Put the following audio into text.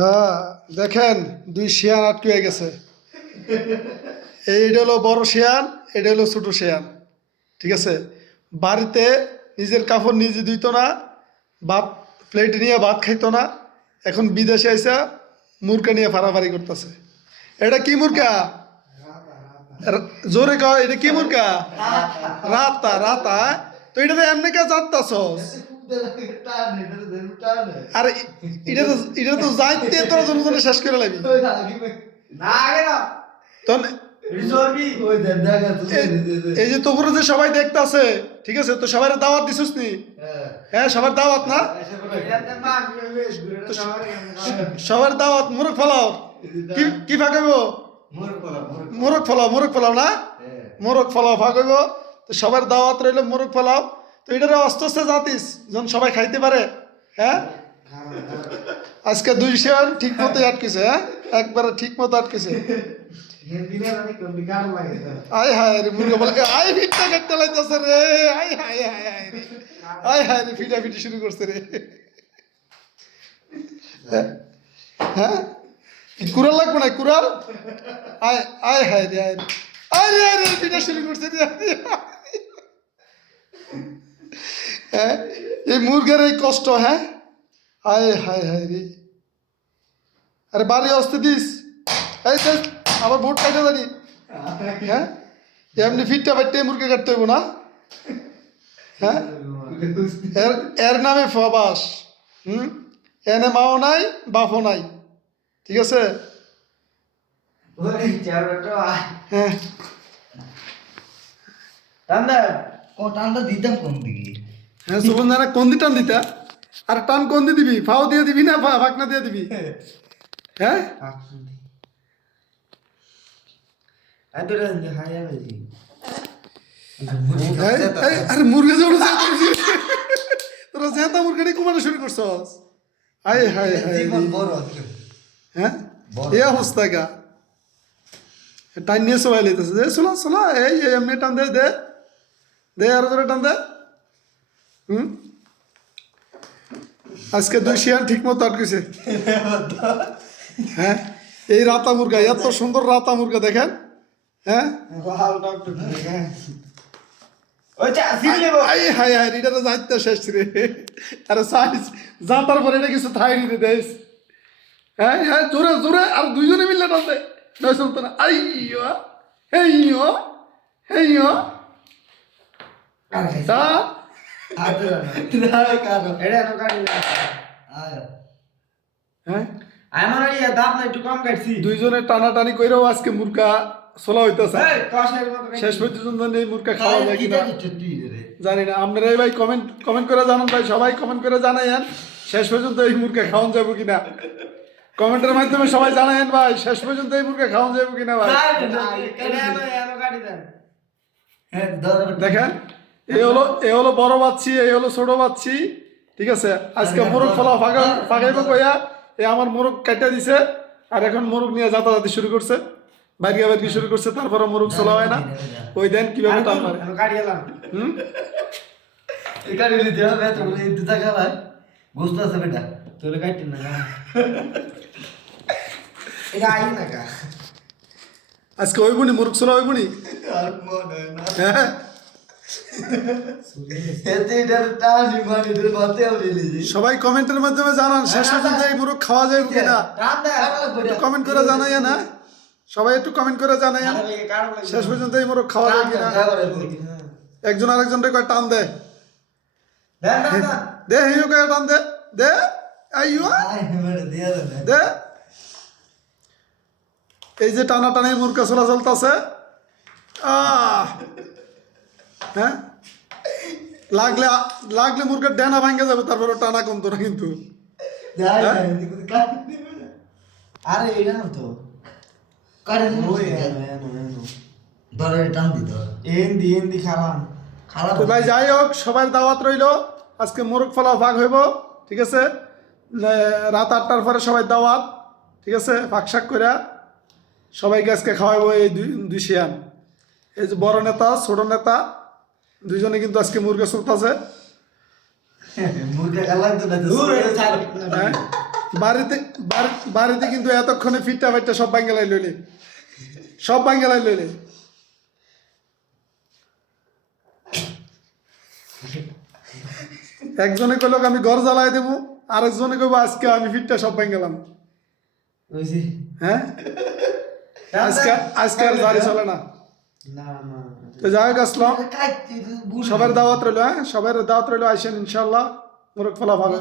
হ্যাঁ দেখেন দুই শিয়ান আটকে হয়ে গেছে। এইটা হলো বড় শিয়ান, এটা হলো ছোট শিয়ান। ঠিক আছে, বাড়িতে নিজের কাপড় নিজে ধুইতো না, ভাত প্লেটে নিয়ে ভাত খাইতো না, এখন বিদেশে এসে মুরগা নিয়ে ফাড়াফাড়ি করতেছে। এটা কি মুরগা? জোরে কয়, এটা কি মুরগা? রাতা রাতা। তো এটা তো এমনি কে জানতাছস? আরে এটা তো যাইতে তোরা জোরে জোরে শেষ করে লাগবি। এই যে তোর যে সবাই দেখতাছে, ঠিক আছে, তো সবাই দাওয়াত দিছিস নি? হ্যাঁ সবার দাওয়াত না, সবার দাওয়াত। মুরগ ফলাও কি ফাঁকাইব? মোরগ ফলাও না, মোরগ ফলাও ফাঁকাইব। তো সবার দাওয়াত রইল মোরগ ফলাও। তো এটারে আস্তে আস্তে জাতিস যখন সবাই খাইতে পারে। হ্যাঁ আজকে 200 ঠিক মতো আটকেছে। হ্যাঁ একবারে ঠিক মতো আটকেছে। আয় হায় রে মুরগা বলে আয় ফিটটা কাটতে লাইতেছে রে। আয় হায় হায় হায় রে, আয় হায় রে, ফিটাফিটি শুরু করছে রে। হ্যাঁ কুড়াল লাগবে না, কুড়াল। আয় আয় হায় রে, আয় রে, আয় রে, আয় রে, ফিটা শুরু করছে রে। হ্যাঁ এই মুরগের এই কষ্ট। হ্যাঁ আয় হায় হায় রে। আরে বালি আসতে দিস, এই দেখ আবার ভোট কাটে জানি। হ্যাঁ এমনি ফিটটা ফাইটে মুরগি কাটতে হইব না। হ্যাঁ এর নামে ফবাস। এনে মাও নাই বাপও নাই, ঠিক আছে। হ্যাঁ দিতাম কোন দিকে? হ্যাঁ চলুন না, কোন দি টান দিতা? আর টান কোন দিয়ে দিবি? ফাও দিয়ে দিবি না ফাঁকনা দিয়ে দিবি? হ্যাঁ আরে মুরগা জোর তোরা জেতা মুরগাটি কুমানো শুরু করছস। হায় হায় হায়। হ্যাঁ এই অবস্থা গা, টাইম নিয়ে সবাই লইতেছে। দে চলা চলা, এই এমনি টান দে, দে দে আরো ধরে টান দে। আজকে 2 শিয়ান ঠিক মতো আটকেছে। হ্যাঁ এই রাতা মুরগা, এত সুন্দর রাতা মুরগা দেখেন। হ্যাঁ এটা তো যাইতে শেষ রে। আরে সাইজ যাতার পরে এটা কিছু থাই নিতে দেশ। হ্যাঁ হ্যাঁ জোরে জোরে আর দুইজনে মিললে টানতে নয় চলতো না। আইয়ো হেইয়ো হেইয়ো তা দুইজনে টানাটানি কইরাও আজকে মুরগা চলা হইতেছে। শেষ পর্যন্ত এই মুরগা খাওয়া যায় কিনা জানি না। আপনারাই ভাই কমেন্ট করে জানান ভাই, সবাই কমেন্ট করে জানাইন শেষ পর্যন্ত এই মুরগা খাওয়ান যাবো কিনা। কমেন্টের মাধ্যমে সবাই জানাইন ভাই শেষ পর্যন্ত এই মুরগা খাওয়ান যাবো কিনা ভাই। দেখেন এ হলো বড় বাচ্চি, এই হলো ছোট বাচ্চি, ঠিক আছে। আজকে মোরগ ফলা ফাঁকাইব কইয়া আমার মোরগ কাটা দিছে। আর এখন মোরগ নিয়ে যাতায়াতি শুরু করছে, বাইরে শুরু করছে। তারপরে মোরগ চলা হয় না, ওই দেন কিভাবে টান মারে। আজকে ওই বুনি মোরগ চলা ওই বুনি। হ্যাঁ সবাই কমেন্টের মাধ্যমে জানান শেষ পর্যন্ত এই মুরগ খাওয়া যায় কিনা। একটু কমেন্ট করে জানাই না, সবাই একটু কমেন্ট করে জানাই শেষ পর্যন্ত এই মুরগ খাওয়া যায় কিনা। একজন আরেকজনকে কয় টান দে, দে হিও কয় টান দে, দে আইয়ো দে। এই যে টানা টানি মুরগা চলা চলতেছে। হ্যাঁ লাগলে মুরগার ডেনা ভাঙ্গে যাবে, তারপরে টানা কমতো না কিন্তু। আরে এটা না তো ভাই যাই হোক সবার দাওয়াত রইল। আজকে মোরগ ফলা ভাগ হইব, ঠিক আছে। রাত 8টার পরে সবাই দাওয়াত, ঠিক আছে। ফাঁক শাক করে সবাইকে আজকে খাওয়াইবো এই দুই শিয়ান। এই যে বড় নেতা ছোট নেতা দুইজনে কিন্তু আজকে মুরগা চলতেছে। বাড়িতে বাড়িতে কিন্তু এতক্ষণে ফিটটা ফাইটটা সব বাঙ্গালাই লইলে, সব বাঙ্গালাই লইলে। একজনে কইল আমি ঘর জ্বালাই দেবো, আরেকজনে কইব আজকে আমি ফিটটা সব বাঙ্গালাম। বুঝছি হ্যাঁ, আজকে আজকে আর গাড়ি চলে না। না না তো যাই হোক আসলাম, কাইতে সবার দাওয়াত রইলো, হ্যাঁ সবার দাওয়াত রইলো, আইসেন ইনশাল্লাহ, মুরগ ফলা ভালো।